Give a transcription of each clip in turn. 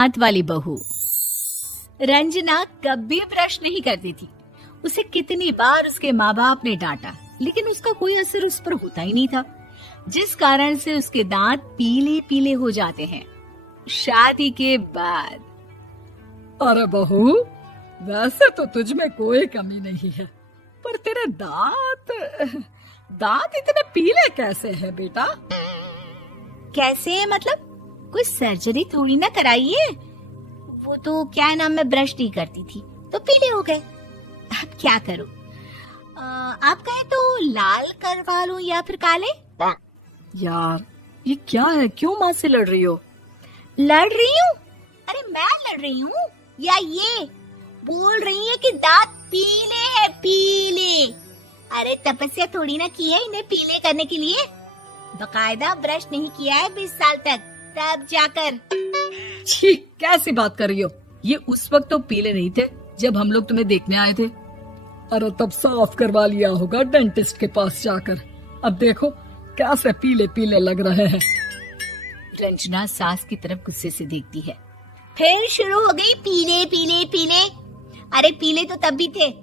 हाथ वाली बहू। रंजना कभी ब्रश नहीं करती थी। उसे कितनी बार उसके माँ बाप ने डांटा, लेकिन उसका कोई असर उस पर होता ही नहीं था, जिस कारण से उसके दांत पीले पीले हो जाते हैं। शादी के बाद अरे बहू, वैसे तो तुझ में कोई कमी नहीं है, पर तेरे दांत इतने पीले कैसे हैं बेटा? कैसे मतलब? कोई सर्जरी थोड़ी ना कराई है। वो तो क्या नाम, मैं ब्रश नहीं करती थी तो पीले हो गए। अब क्या करूं? आप कहें तो लाल करवा लूं या फिर काले? यार ये क्या है, क्यों माँ से लड़ रही हो? लड़ रही हूँ? अरे मैं लड़ रही हूँ या ये बोल रही है कि दांत पीले हैं, पीले। अरे तपस्या थोड़ी ना की है इन्हें पीले करने के लिए। बकायदा ब्रश नहीं किया है 20 साल तक, तब जाकर। छी, कैसी बात कर रही हो? ये उस वक्त तो पीले नहीं थे जब हम लोग तुम्हें देखने आए थे। अरे तब साफ करवा लिया होगा डेंटिस्ट के पास जाकर। अब देखो कैसे पीले पीले लग रहे हैं। रंजना सास की तरफ गुस्से से देखती है। फिर शुरू हो गई पीले पीले पीले। अरे पीले तो तब भी थे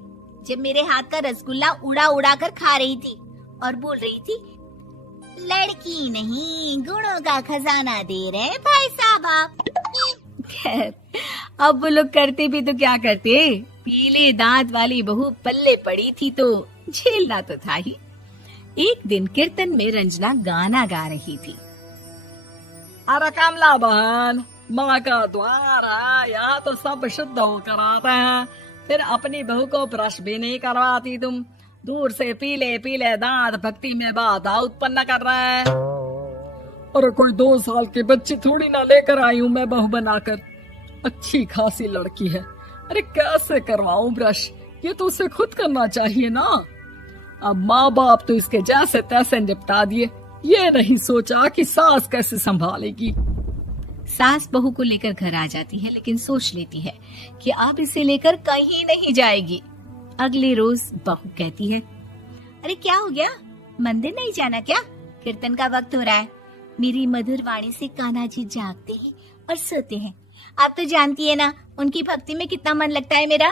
जब मेरे हाथ का रसगुल्ला उड़ा उड़ा कर खा रही थी और बोल रही थी, लड़की नहीं गुणों का खजाना दे रहे भाई साहब आप। खैर, अब वो लोग करते भी तो क्या करते, पीले दांत वाली बहू पल्ले पड़ी थी तो झेलना तो था ही। एक दिन कीर्तन में रंजना गाना गा रही थी। अरे कमला बहन, माँ का द्वार है, यहाँ तो सब शुद्ध होकर आते हैं, फिर अपनी बहू को ब्रश भी नहीं करवाती तुम। दूर से पीले पीले दांत भक्ति में बाधा उत्पन्न कर रहे हैं। अरे कोई 2 साल की बच्ची थोड़ी ना लेकर आई हूँ मैं बहू बनाकर। अच्छी खासी लड़की है, अरे कैसे करवाऊं ब्रश? ये तो उसे खुद करना चाहिए ना। अब माँ बाप तो इसके जैसे तैसे निपटा दिए, ये नहीं सोचा कि सास कैसे संभालेगी। सास बहू को लेकर घर आ जाती है, लेकिन सोच लेती है कि अब इसे लेकर कहीं नहीं जाएगी। अगले रोज बहू कहती है, अरे क्या हो गया, मंदिर नहीं जाना क्या? कीर्तन का वक्त हो रहा है। मेरी मधुर वाणी से कान्हा जी जागते हैं और सोते हैं। आप तो जानती है ना उनकी भक्ति में कितना मन लगता है मेरा।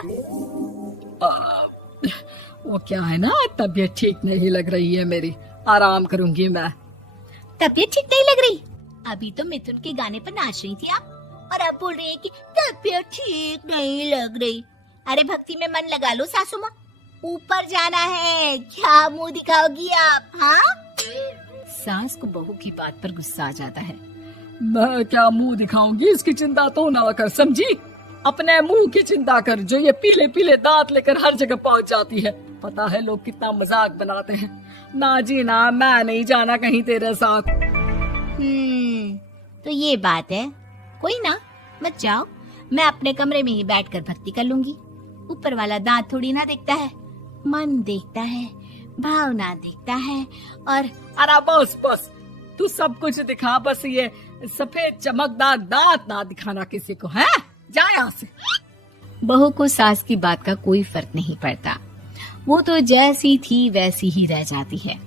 वो क्या है ना, तबीयत ठीक नहीं लग रही है मेरी, आराम करूंगी मैं। तबीयत ठीक नहीं लग रही? अभी तो मिथुन के गाने पर नाच रही थी आप, और अब बोल रही है कि तबीयत ठीक नहीं लग रही। अरे भक्ति में मन लगा लो सासू माँ, ऊपर जाना है, क्या मुंह दिखाओगी आप? हाँ? सास को बहू की बात पर गुस्सा आ जाता है। मैं क्या मुंह दिखाऊंगी, इसकी चिंता तो ना कर, समझी? अपने मुंह की चिंता कर, जो ये पीले पीले दांत लेकर हर जगह पहुंच जाती है। पता है लोग कितना मजाक बनाते हैं। ना जी ना, मैं नहीं जाना कहीं तेरे साथ। तो ये बात है, कोई ना, मत जाओ, मैं अपने कमरे में ही बैठकर भक्ति कर लूंगी। ऊपर वाला दांत थोड़ी ना देखता है, मन देखता है, भावना देखता है। और अरे बस बस, तू सब कुछ दिखा, बस ये सफेद चमकदार दांत ना दिखाना किसी को, है? जा यहाँ से। बहू को सास की बात का कोई फर्क नहीं पड़ता, वो तो जैसी थी वैसी ही रह जाती है।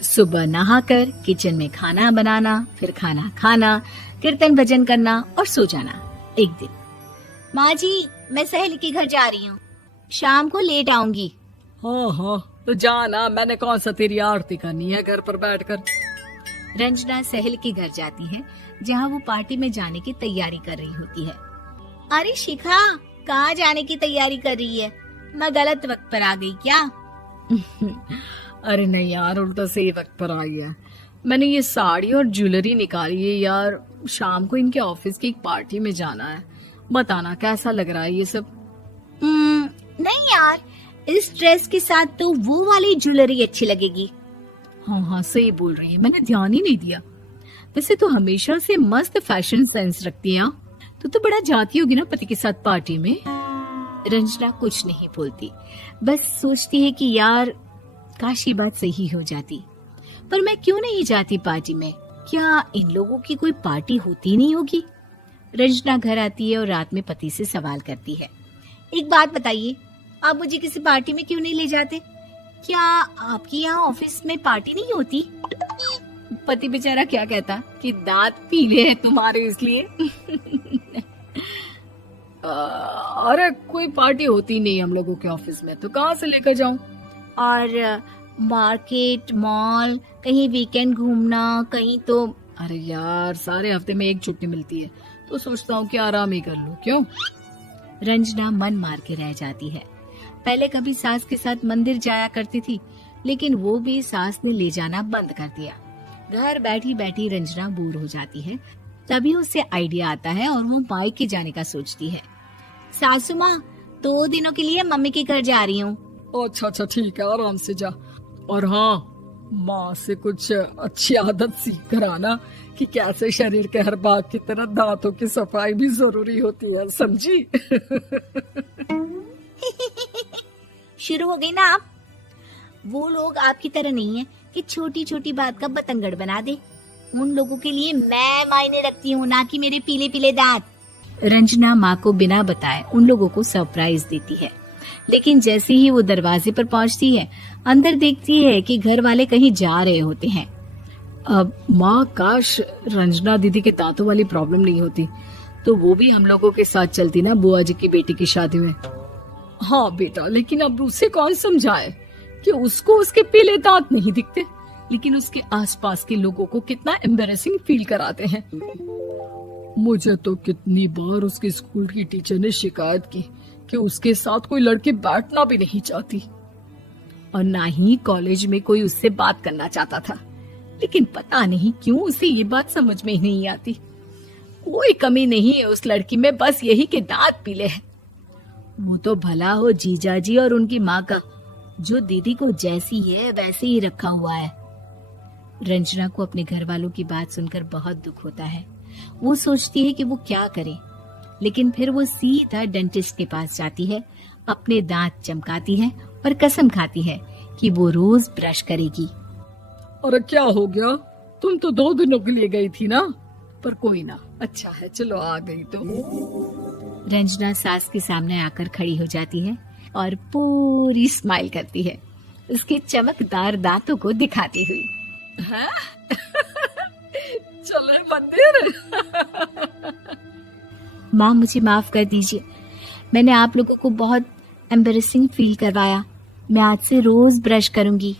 सुबह नहाकर किचन में खाना बनाना, फिर खाना खाना, कीर्तन भजन करना और सो जाना। एक दिन, माँ जी मैं सहेली के घर जा रही हूँ, शाम को लेट आऊंगी। हाँ हाँ तो जाना, मैंने कौन सा तेरी आरती करनी है घर पर बैठकर। रंजना सहेली के घर जाती है, जहाँ वो पार्टी में जाने की तैयारी कर रही होती है। अरे शिखा, कहाँ जाने की तैयारी कर रही है? मैं गलत वक्त पर आ गई क्या? अरे नहीं यार, उल्टा सही वक्त पर आ गया। मैंने ये साड़ी और ज्वेलरी निकाली है यार, शाम को इनके ऑफिस की एक पार्टी में जाना है। बताना कैसा लग रहा है ये सब? नहीं यार, इस ड्रेस के साथ तो वो वाली ज्वेलरी अच्छी लगेगी। हाँ हाँ सही बोल रही है, मैंने ध्यान ही नहीं दिया। वैसे तो हमेशा से मस्त फैशन सेंस रखती है। तो बड़ा जाती होगी ना पति के साथ पार्टी में। रंजना कुछ नहीं बोलती, बस सोचती है कि यार काश ये बात सही हो जाती, पर मैं क्यों नहीं जाती पार्टी में? क्या इन लोगों की कोई पार्टी होती नहीं होगी? रंजना घर आती है और रात में पति से सवाल करती है, एक बात बताइए, आप मुझे किसी पार्टी में क्यों नहीं ले जाते? क्या आपकी यहाँ ऑफिस में पार्टी नहीं होती? पति बेचारा क्या कहता कि दांत पीले हैं तुम्हारे इसलिए। अरे कोई पार्टी होती नहीं हम लोगों के ऑफिस में, तो कहाँ से लेकर जाऊं? और मार्केट, मॉल, कहीं वीकेंड घूमना, कहीं तो। अरे यार, सारे हफ्ते में एक छुट्टी मिलती है, तो सोचता हूँ कि आराम ही कर लूं। क्यों? रंजना मन मार के रह जाती है। पहले कभी सास के साथ मंदिर जाया करती थी, लेकिन वो भी सास ने ले जाना बंद कर दिया। घर बैठी बैठी रंजना बोर हो जाती है। तभी उसे आइडिया आता है और वो मायके जाने का सोचती है। सासू माँ, 2 दिनों के लिए मम्मी के घर जा रही हूँ। अच्छा अच्छा, ठीक है, आराम से जा। और हाँ, माँ से कुछ अच्छी आदत सीख कर आना कि कैसे शरीर के हर भाग की तरह दांतों की सफाई भी जरूरी होती है, समझी? शुरू हो गई ना आप। वो लोग आपकी तरह नहीं है कि छोटी छोटी बात का बतंगड़ बना दे। उन लोगों के लिए मैं मायने रखती हूँ, ना कि मेरे पीले पीले दांत। रंजना माँ को बिना बताए उन लोगों को सरप्राइज देती है, लेकिन जैसे ही वो दरवाजे पर पहुंचती है, अंदर देखती है कि घर वाले कहीं जा रहे होते हैं। अब माँ, काश रंजना दीदी के दांतों वाली प्रॉब्लम नहीं होती, तो वो भी हम लोगों के साथ चलती ना बुआ जी की बेटी की शादी में। हाँ बेटा, लेकिन अब उसे कौन समझाए कि उसको उसके पीले दांत नहीं दिखते, लेकिन उसके आसपास के लोगों को कितना एम्बैरेसिंग फील कराते हैं। मुझे तो कितनी बार उसके स्कूल की टीचर ने शिकायत की कि उसके साथ कोई लड़की बैठना भी नहीं चाहती, और ना ही कॉलेज में कोई उससे बात करना चाहता था। लेकिन पता नहीं क्यों उसे ये बात समझ में ही नहीं आती। कोई कमी नहीं है उस लड़की में, बस यही कि दांत पीले हैं। वो तो भला हो जीजा जी और उनकी माँ का, जो दीदी को जैसी है वैसे ही रखा हुआ है। रंजना को अपने घर वालों की बात सुनकर बहुत दुख होता है। वो सोचती है कि वो क्या करे, लेकिन फिर वो सीधा डेंटिस्ट के पास जाती है, अपने दांत चमकाती है और कसम खाती है कि वो रोज ब्रश करेगी। अरे क्या हो गया? तुम तो 2 दिनों के लिए गई थी ना, पर कोई ना, अच्छा है, चलो आ गई तो। रंजना सास के सामने आकर खड़ी हो जाती है और पूरी स्माइल करती है, उसके चमकदार दांतों को दिखाती हुई। हैं? चले मंदिर। माँ, मुझे माफ कर दीजिए, मैंने आप लोगों को बहुत एम्बैरेसिंग फील करवाया। मैं आज से रोज ब्रश करूंगी।